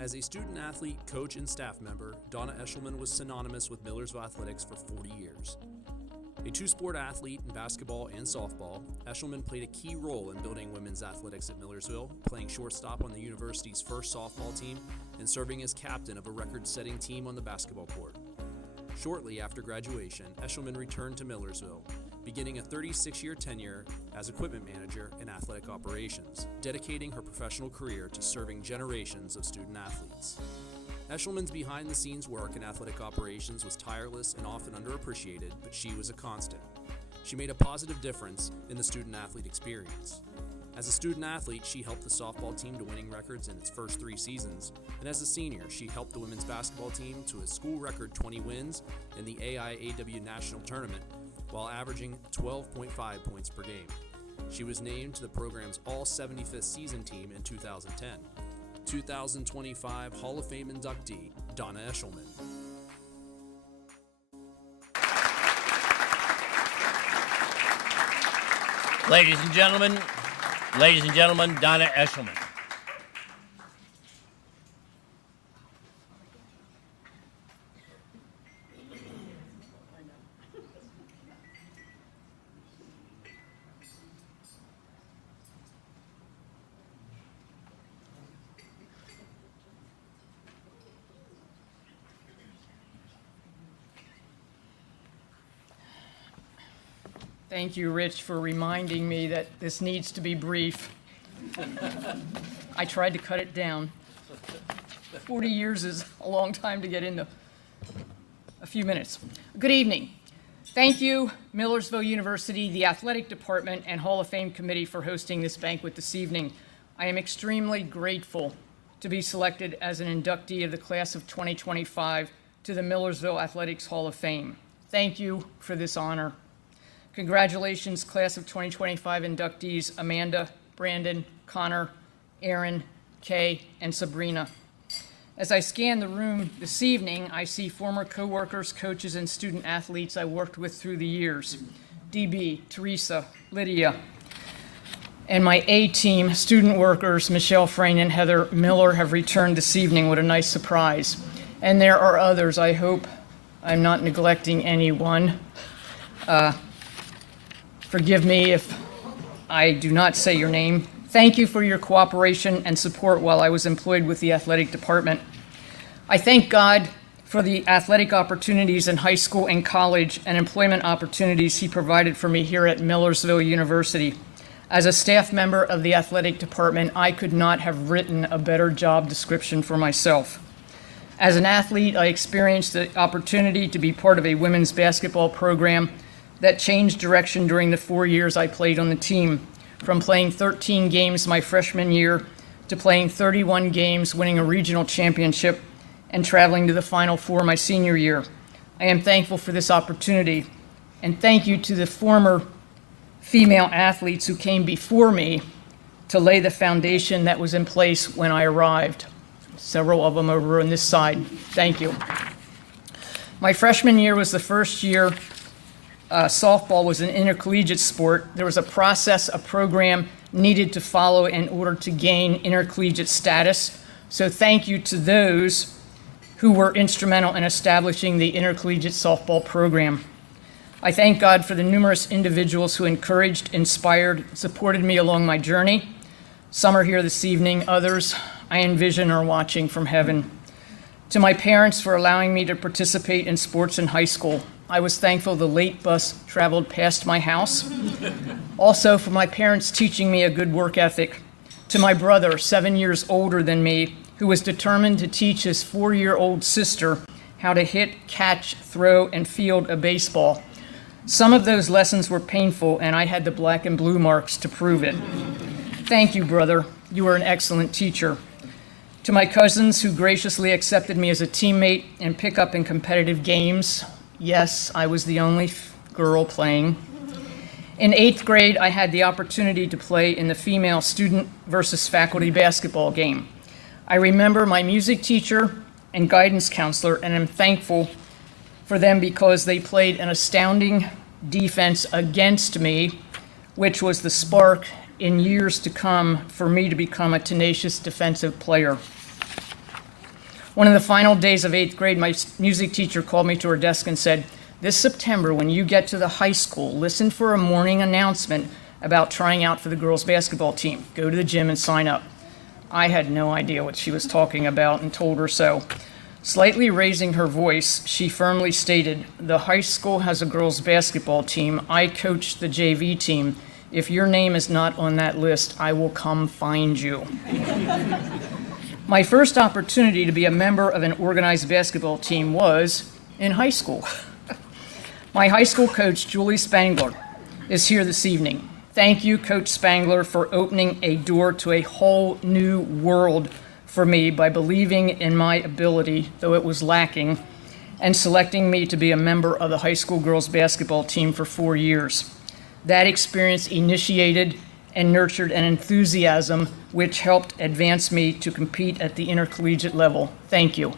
As a student athlete, coach, and staff member, Donna Eshleman was synonymous with Millersville athletics for 40 years. A two-sport athlete in basketball and softball, Eshleman played a key role in building women's athletics at Millersville, playing shortstop on the university's first softball team and serving as captain of a record-setting team on the basketball court. Shortly after graduation, Eshleman returned to Millersville, beginning a 36-year tenure as equipment manager in athletic operations, dedicating her professional career to serving generations of student athletes. Eshleman's behind-the-scenes work in athletic operations was tireless and often underappreciated, but she was a constant. She made a positive difference in the student-athlete experience. As a student athlete, she helped the softball team to winning records in its first 3 seasons, and as a senior, she helped the women's basketball team to a school record 20 wins in the AIAW National Tournament, while averaging 12.5 points per game. She was named to the program's All-75th season team in 2010. 2025 Hall of Fame inductee, Donna Eshleman. Ladies and gentlemen, Donna Eshleman. Thank you, Rich, for reminding me that this needs to be brief. I tried to cut it down. 40 years is a long time to get into a few minutes. Good evening. Thank you, Millersville University, the Athletic Department, and Hall of Fame Committee for hosting this banquet this evening. I am extremely grateful to be selected as an inductee of the class of 2025 to the Millersville Athletics Hall of Fame. Thank you for this honor. Congratulations, class of 2025 inductees Amanda, Brandon, Connor, Aaron, Kay, and Sabrina. As I scan the room this evening, I see former coworkers, coaches, and student athletes I worked with through the years. DB, Teresa, Lydia, and my A-team student workers, Michelle Frayne and Heather Miller, have returned this evening. What a nice surprise. And there are others. I hope I'm not neglecting anyone. Forgive me if I do not say your name. Thank you for your cooperation and support while I was employed with the athletic department. I thank God for the athletic opportunities in high school and college and employment opportunities He provided for me here at Millersville University. As a staff member of the athletic department, I could not have written a better job description for myself. As an athlete, I experienced the opportunity to be part of a women's basketball program that changed direction during the 4 years I played on the team, from playing 13 games my freshman year to playing 31 games, winning a regional championship, and traveling to the Final Four my senior year. I am thankful for this opportunity, and thank you to the former female athletes who came before me to lay the foundation that was in place when I arrived. Several of them over on this side. Thank you. My freshman year was the first year softball was an intercollegiate sport. There was a process, a program needed to follow in order to gain intercollegiate status. So thank you to those who were instrumental in establishing the intercollegiate softball program. I thank God for the numerous individuals who encouraged, inspired, supported me along my journey. Some are here this evening, others I envision are watching from heaven. To my parents for allowing me to participate in sports in high school. I was thankful the late bus traveled past my house. Also for my parents teaching me a good work ethic. To my brother, 7 years older than me, who was determined to teach his 4-year-old sister how to hit, catch, throw, and field a baseball. Some of those lessons were painful, and I had the black and blue marks to prove it. Thank you, brother. You were an excellent teacher. To my cousins who graciously accepted me as a teammate and pick up in competitive games. Yes, I was the only girl playing. In 8th grade, I had the opportunity to play in the female student versus faculty basketball game. I remember my music teacher and guidance counselor, and I'm thankful for them because they played an astounding defense against me, which was the spark in years to come for me to become a tenacious defensive player. One of the final days of 8th grade, my music teacher called me to her desk and said, "This September, when you get to the high school, listen for a morning announcement about trying out for the girls' basketball team. Go to the gym and sign up." I had no idea what she was talking about and told her so. Slightly raising her voice, she firmly stated, "The high school has a girls' basketball team. I coach the JV team. If your name is not on that list, I will come find you." My first opportunity to be a member of an organized basketball team was in high school. My high school coach, Julie Spangler, is here this evening. Thank you, Coach Spangler, for opening a door to a whole new world for me by believing in my ability, though it was lacking, and selecting me to be a member of the high school girls basketball team for 4 years. That experience initiated and nurtured an enthusiasm which helped advance me to compete at the intercollegiate level. Thank you.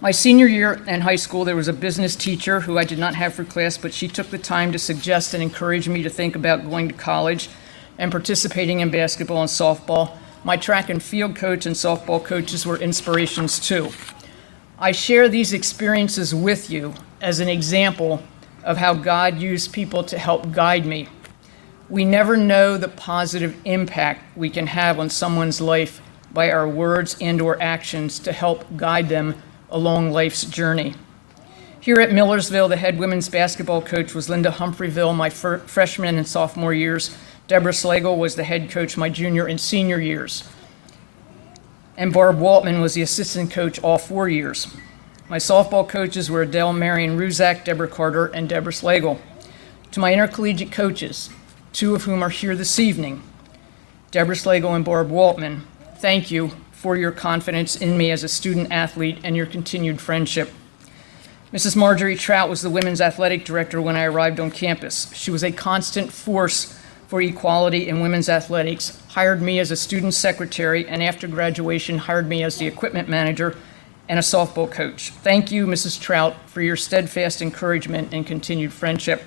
My senior year in high school, there was a business teacher who I did not have for class, but she took the time to suggest and encourage me to think about going to college and participating in basketball and softball. My track and field coach and softball coaches were inspirations too. I share these experiences with you as an example of how God used people to help guide me. We never know the positive impact we can have on someone's life by our words and/or actions to help guide them along life's journey. Here at Millersville, the head women's basketball coach was Linda Humphreyville my freshman and sophomore years. Deborah Slagle was the head coach my junior and senior years. And Barb Waltman was the assistant coach all 4 years. My softball coaches were Adele Marion Ruzak, Deborah Carter, and Deborah Slagle. To my intercollegiate coaches, 2 of whom are here this evening, Deborah Slagle and Barb Waltman, thank you for your confidence in me as a student athlete and your continued friendship. Mrs. Marjorie Trout was the women's athletic director when I arrived on campus. She was a constant force for equality in women's athletics, hired me as a student secretary, and after graduation hired me as the equipment manager and a softball coach. Thank you, Mrs. Trout, for your steadfast encouragement and continued friendship.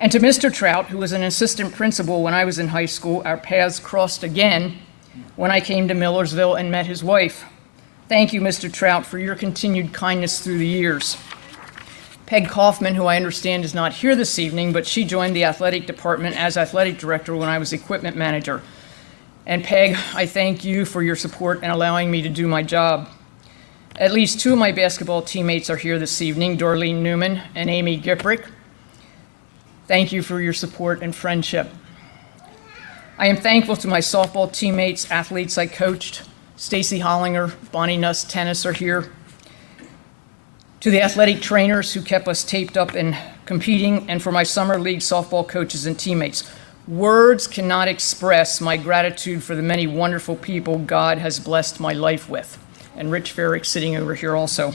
And to Mr. Trout, who was an assistant principal when I was in high school, our paths crossed again when I came to Millersville and met his wife. Thank you, Mr. Trout, for your continued kindness through the years. Peg Kaufman, who I understand is not here this evening, but she joined the athletic department as athletic director when I was equipment manager. And Peg, I thank you for your support and allowing me to do my job. At least 2 of my basketball teammates are here this evening, Darlene Newman and Amy Giprick. Thank you for your support and friendship. I am thankful to my softball teammates, athletes I coached. Stacy Hollinger, Bonnie Nuss Tennis are here. To the athletic trainers who kept us taped up and competing, and for my summer league softball coaches and teammates. Words cannot express my gratitude for the many wonderful people God has blessed my life with. And Rich Farrick sitting over here also.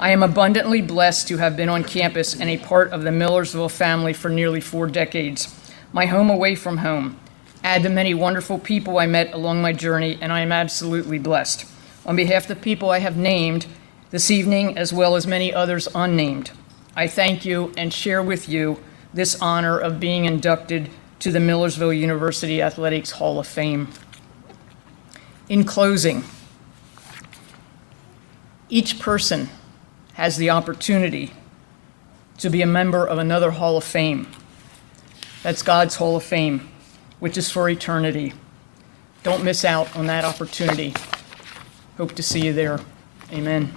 I am abundantly blessed to have been on campus and a part of the Millersville family for nearly 4 decades. My home away from home. Add the many wonderful people I met along my journey, and I am absolutely blessed. On behalf of the people I have named this evening, as well as many others unnamed, I thank you and share with you this honor of being inducted to the Millersville University Athletics Hall of Fame. In closing, each person has the opportunity to be a member of another Hall of Fame. That's God's Hall of Fame, which is for eternity. Don't miss out on that opportunity. Hope to see you there. Amen.